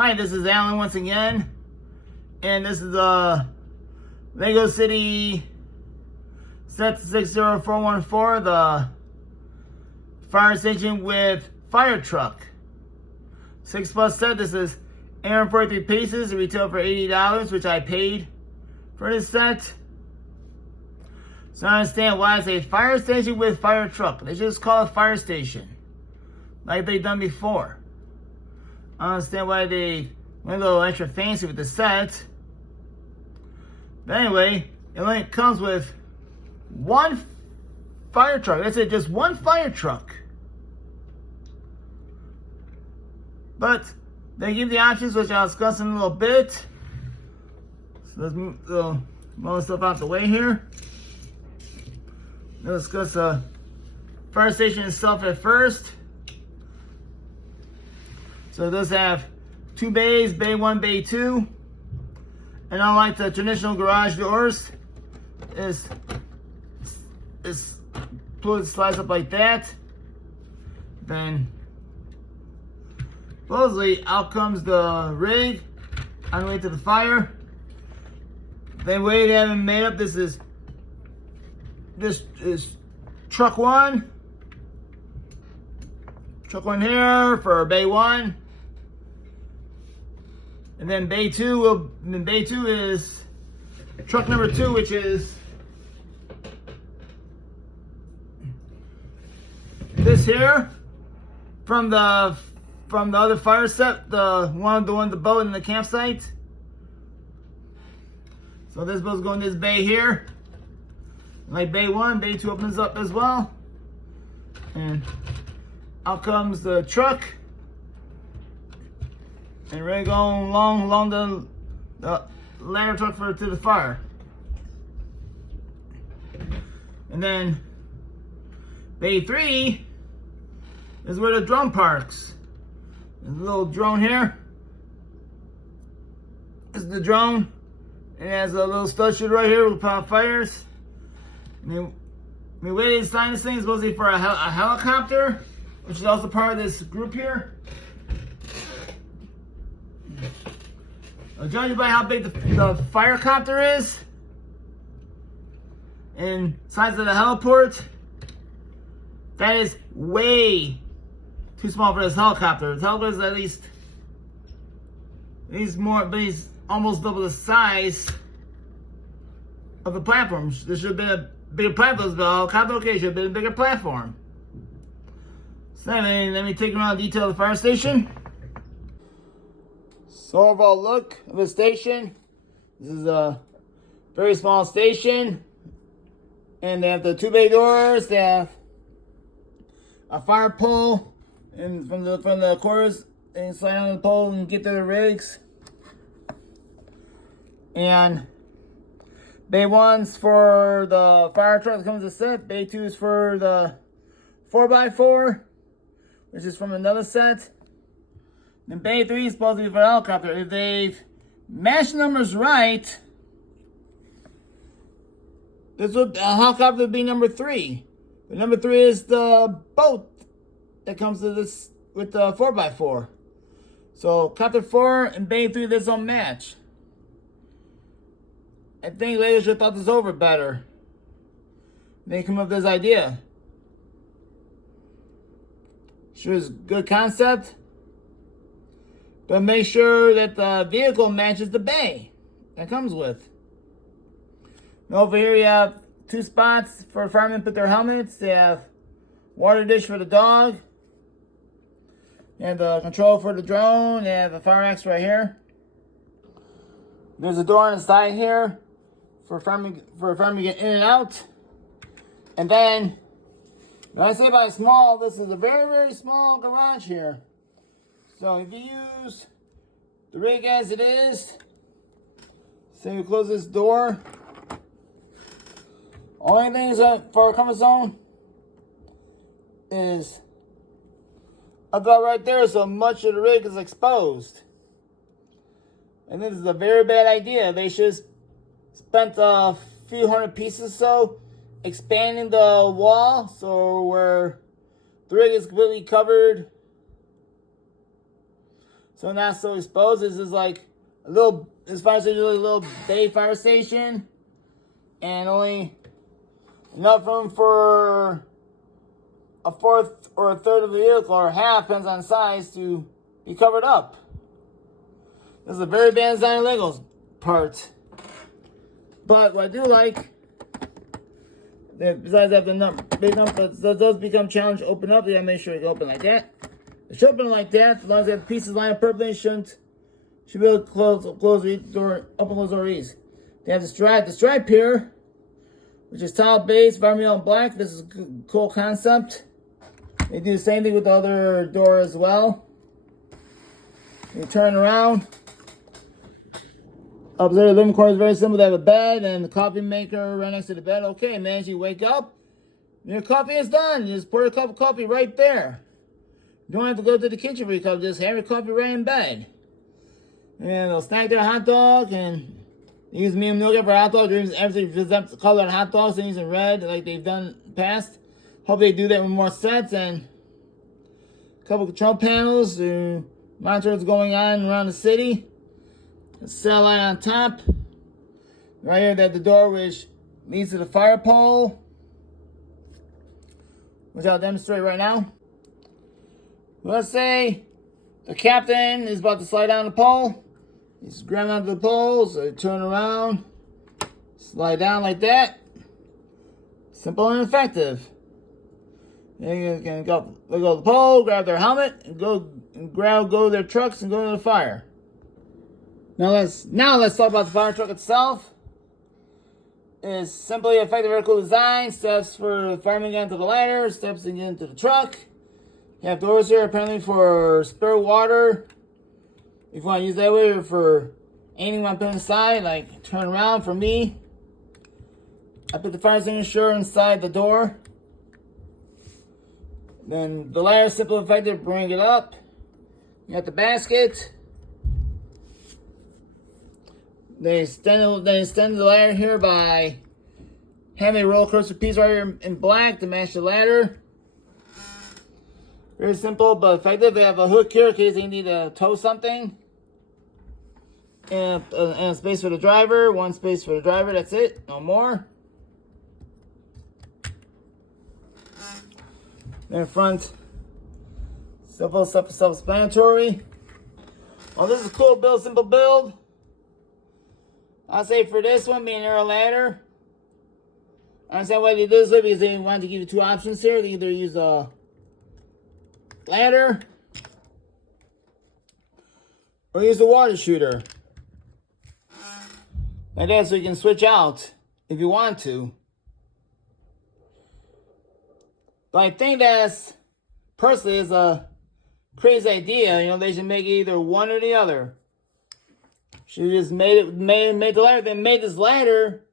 Hi, this is Alan once again, and this is Lego City Set 60414, the fire station with fire truck. 6+ set. This is 843 pieces. It retailed for $80, which I paid for this set. So I understand why it's a fire station with fire truck. They just call it fire station, like they've done before. I understand why they went a little extra fancy with the set. But anyway, it only comes with one fire truck. That's it, just one fire truck. But they give the options, which I'll discuss in a little bit. So let's move the stuff out the way here. Let's discuss the fire station itself at first. So it does have two bays, bay 1, bay 2. And unlike the traditional garage doors, is slides up like that. Then supposedly out comes the rig on the way to the fire. The way they have it made up, this is truck 1. Truck 1 here for bay 1. And then bay 2 is truck number 2, which is this here from the other fire set, the one the boat and the campsite. So this boat's going to this bay here. Like bay 1, bay 2 opens up as well. And out comes the truck. And we're going along the ladder truck to the fire. And then bay 3 is where the drone parks. There's a little drone here. This is the drone. It has a little stud shooter right here with pop fires. The way they design this thing is supposed to be for a helicopter, which is also part of this group here. Judging by how big the firecopter is and size of the heliport, that is way too small for this helicopter. The helicopter is at least he's almost double the size of the platform. There should have been a bigger platform, but helicopter, okay, should have been a bigger platform. So anyway, let me take you around the detail of the fire station. So overall look of the station. This is a very small station. And they have the 2 bay doors. They have a fire pole. And from the corners, they can slide on the pole and get to the rigs. And bay 1's for the fire truck that comes with the set. Bay 2 is for the 4x4, which is from another set. Then bay 3 is supposed to be for a helicopter. If they've matched numbers right, a helicopter would be number 3. But number 3 is the boat that comes to this with the 4x4. So copter 4 and bay 3, this don't match. I think Lego should have thought this over better. They come up with this idea. Sure, it's a good concept. But make sure that the vehicle matches the bay that comes with. And over here you have 2 spots for firemen to put their helmets. They have water dish for the dog. You have the control for the drone. They have the fire axe right here. There's a door on the side here for firemen to get in and out. And then, when I say by small, this is a very, very small garage here. So if you use the rig as it is, say we close this door, only thing is for a comfort zone is about right there, so much of the rig is exposed. And this is a very bad idea. They should have spent a few hundred pieces or so expanding the wall so where the rig is completely covered so not so exposed. This is like this fire station is a little bay fire station, and only enough room for a fourth or a third of the vehicle, or half, depends on size, to be covered up. This is a very bad design Legos part. But what I do like, besides that the big number, it does become challenge to open up. You gotta make sure it can open like that. It should open like that, as long as they have the pieces lined up perfectly. Should be able to close the door, open close door ease. They have the stripe here, which is tile base, environmental and black. This is a cool concept. They do the same thing with the other door as well. You turn around. Up there, the living quarters is very simple. They have a bed and the coffee maker right next to the bed. Okay, man, you wake up, your coffee is done. You just pour a cup of coffee right there. You don't have to go to the kitchen for your cup. Just have your coffee right in bed. And they'll snack their hot dog and use medium nougat for hot dogs. Everything resembles the color of hot dogs. They're using red like they've done in the past. Hope they do that with more sets, and a couple control panels. Monitors going on around the city. A cell light on top. Right here, that the door which leads to the fire pole, which I'll demonstrate right now. Let's say the captain is about to slide down the pole. He's grabbing onto the pole, so you turn around, slide down like that. Simple and effective. Then you can go to the pole, grab their helmet, and go to their trucks and go to the fire. Now let's talk about the fire truck itself. It's simply effective vertical design. Steps for the fireman getting to the ladder, steps to get into the truck. You have doors here apparently for spare water. If you want to use that way, or for anything you want to put inside, like turn around. For me, I put the fire extinguisher inside the door. Then the ladder is simple and effective, bring it up. You got the basket. They extend the ladder here by having a roller coaster piece right here in black to match the ladder. Very simple but effective. They have a hook here in case they need to tow something. And a space for the driver. One space for the driver, that's it. No more. Then front, simple, self-explanatory. Oh, this is a cool build, simple build. I'll say for this one, being an aero ladder, I understand why they did this way, because they wanted to give you two options here. They either use a ladder or use a water shooter. Like that, so you can switch out if you want to. But I think that's, personally, is a crazy idea. You know, they should make it either one or the other. She just made the ladder. They made this ladder.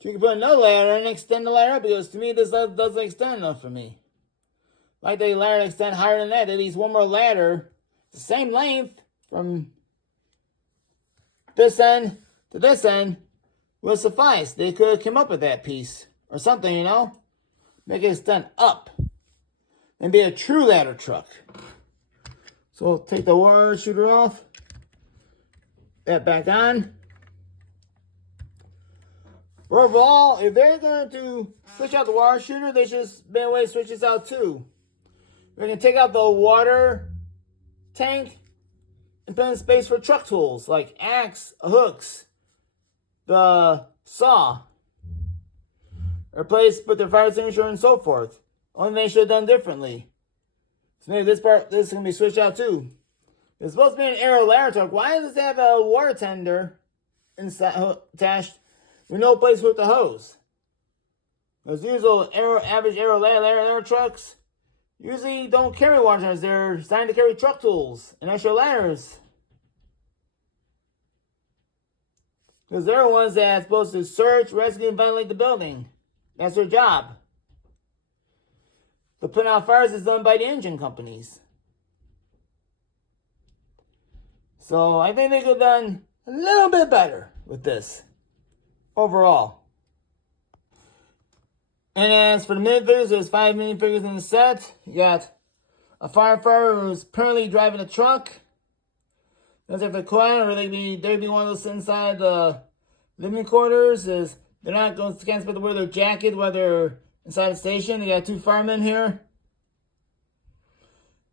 So you can put another ladder and extend the ladder up, because to me this doesn't extend enough for me. Like the ladder extend higher than that. At least one more ladder, the same length from this end to this end will suffice. They could have come up with that piece or something, you know. Make it extend up and be a true ladder truck. So we'll take the water shooter off. That back on. Overall, if they're going to switch out the water shooter, they should be a way to switch this out too. We're going to take out the water tank and put in space for truck tools like axe, hooks, the saw, or place put their fire extinguisher and so forth. Only they should have done differently. So maybe this is going to be switched out too. It's supposed to be an aero ladder truck. Why does it have a water tender inside, attached with no place to hook the hose? Those usual average aero ladder trucks usually don't carry water tenders. They're designed to carry truck tools and extra ladders. Because they're the ones that are supposed to search, rescue, and ventilate the building. That's their job. The putting out fires is done by the engine companies. So I think they could have done a little bit better with this overall. And as for the minifigures, there's 5 minifigures in the set. You got a firefighter who's apparently driving a truck. Doesn't have to quiet, or there'd be one of those inside the living quarters. Is they're not going to supposed to wear their jacket while they're inside the station. They got two firemen here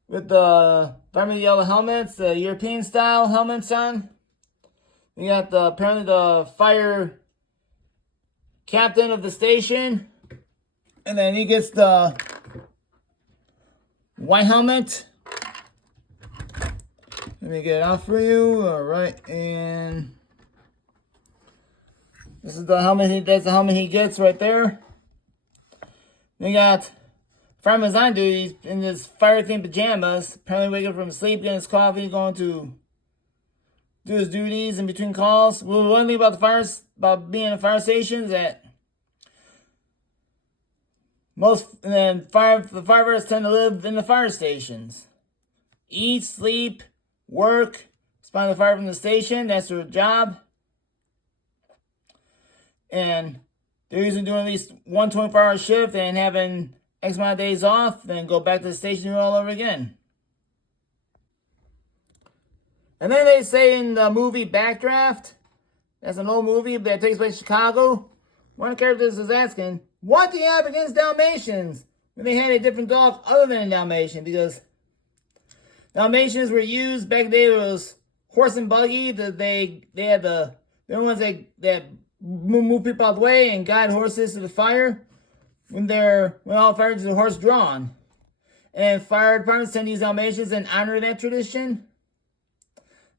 with the fireman yellow helmets, the European style helmets on. We got apparently the fire captain of the station, and then he gets the white helmet. Let me get it out for you. All right, and this is the helmet. That's the helmet he gets right there. We got fireman's on duty in his fire-themed pajamas. Apparently waking from sleep, getting his coffee, going to do his duties in between calls. Well, one thing about about being in a fire station is that the firefighters tend to live in the fire stations. Eat, sleep, work, respond to the fire from the station. That's their job. And they're usually doing at least one 24-hour shift and having X amount of days off, then go back to the station and do it all over again. And then they say in the movie Backdraft, that's an old movie that takes place in Chicago, one of the characters is asking, what do you have against Dalmatians when they had a different dog other than a Dalmatian? Because Dalmatians were used back then. It was horse and buggy. That they had the ones that move people out of the way and guide horses to the fire when all fires are horse drawn. And fire departments tend to use Dalmatians and honor that tradition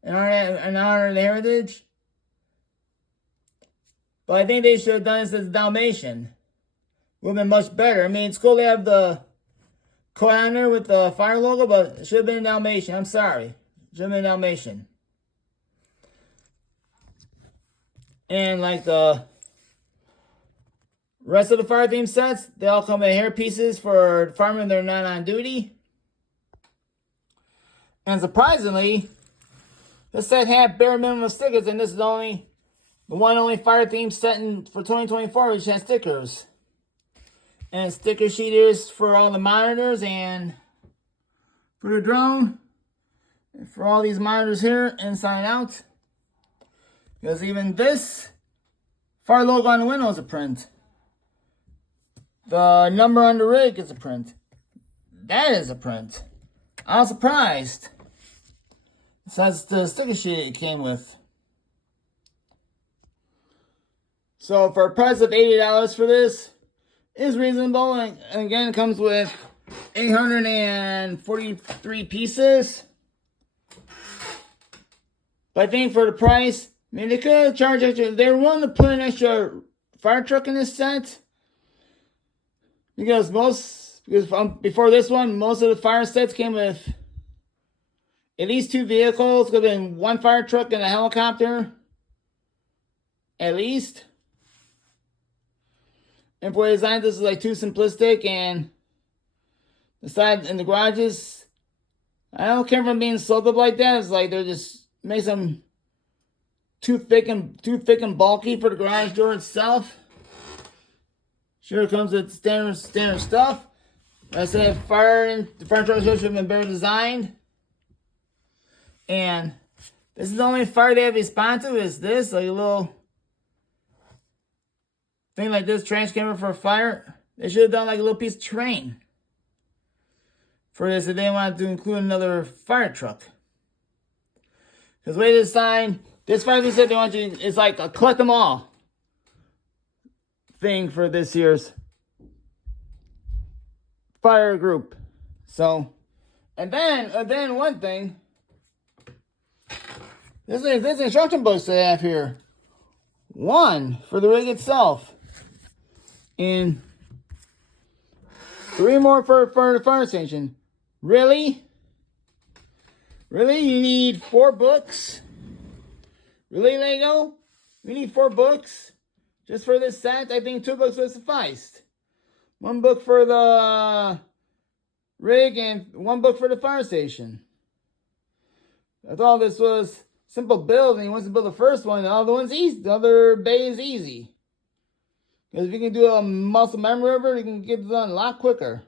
and honor the heritage. But I think they should have done this as a Dalmatian. Would have been much better. I mean, it's cool to have the coat on there with the fire logo, but it should have been a Dalmatian. I'm sorry. It should have been a Dalmatian. And like the rest of the fire theme sets, they all come with hair pieces for firemen that are not on duty. And surprisingly, this set had bare minimum stickers, and this is the only fire theme set for 2024 which has stickers. And sticker sheet is for all the monitors and for the drone. And for all these monitors here, inside and out. Because even this fire logo on the window is a print. The number on the rig is a print. That is a print. I was surprised. Besides the sticker sheet it came with. So for a price of $80 for this, is reasonable. And again, it comes with 843 pieces. But I think for the price, I mean, they could have charged extra. They were willing to put an extra fire truck in this set. Because before this one, most of the fire sets came with at least two vehicles. Could have been one fire truck and a helicopter. At least. And for design, this is like too simplistic, and the side and the garages, I don't care for them being sold up like that. It's like they're just make them too thick and bulky for the garage door itself. Sure, it comes with standard stuff. Like I said, the fire truck should have been better designed. And this is the only fire they have responded to is this, like a little thing like this, trash camera for a fire. They should have done like a little piece of terrain for this if they wanted to include another fire truck. Because the way they designed, this fire they said they want you, it's like a collect them all thing for this year's fire group. So, and then one thing, this instruction books they have here. One for the rig itself. And 3 more for the fire station. Really? Really? You need 4 books? Really, Lego? You need 4 books? Just for this set? I think 2 books would suffice. 1 book for the rig and 1 book for the fire station. I thought this was simple build, and he wants to build the first one. The other one's easy. The other bay is easy. Because if you can do a muscle memory over it, you can get it done a lot quicker.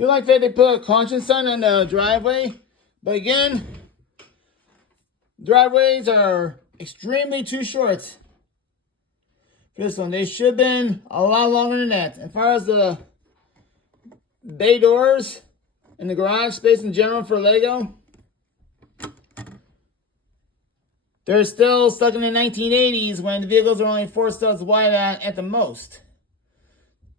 do like that they put a caution sign on the driveway. But again, driveways are extremely too short. This one, they should have been a lot longer than that. As far as the bay doors and the garage space in general for Lego, they're still stuck in the 1980s when the vehicles are only 4 studs wide at the most.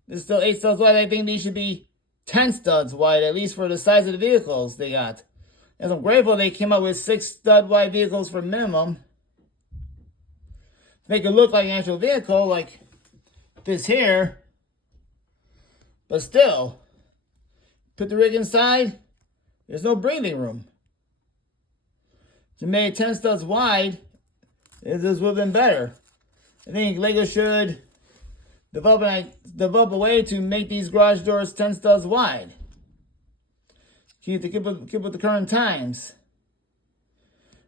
This is still 8 studs wide. I think these should be 10 studs wide, at least for the size of the vehicles they got. And I'm grateful they came up with 6 stud wide vehicles for minimum. Make it look like an actual vehicle, like this here. But still, put the rig inside, there's no breathing room. To make it 10 studs wide, this would have been better. I think Lego should develop a way to make these garage doors 10 studs wide. Keep with the current times.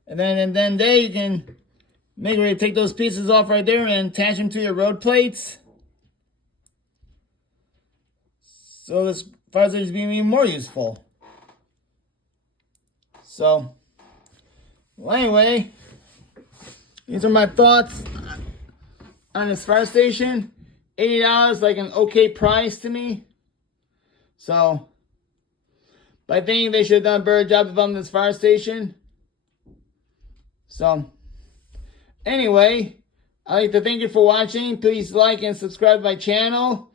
And then there you can make sure you take those pieces off right there and attach them to your road plates. So this fire is being even more useful. So, well, anyway, these are my thoughts on this fire station. $80, like an okay price to me. So, but I think they should have done a better job developing this fire station. So, anyway, I'd like to thank you for watching. Please like and subscribe to my channel.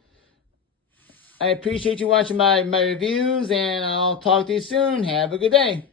I appreciate you watching my reviews, and I'll talk to you soon. Have a good day.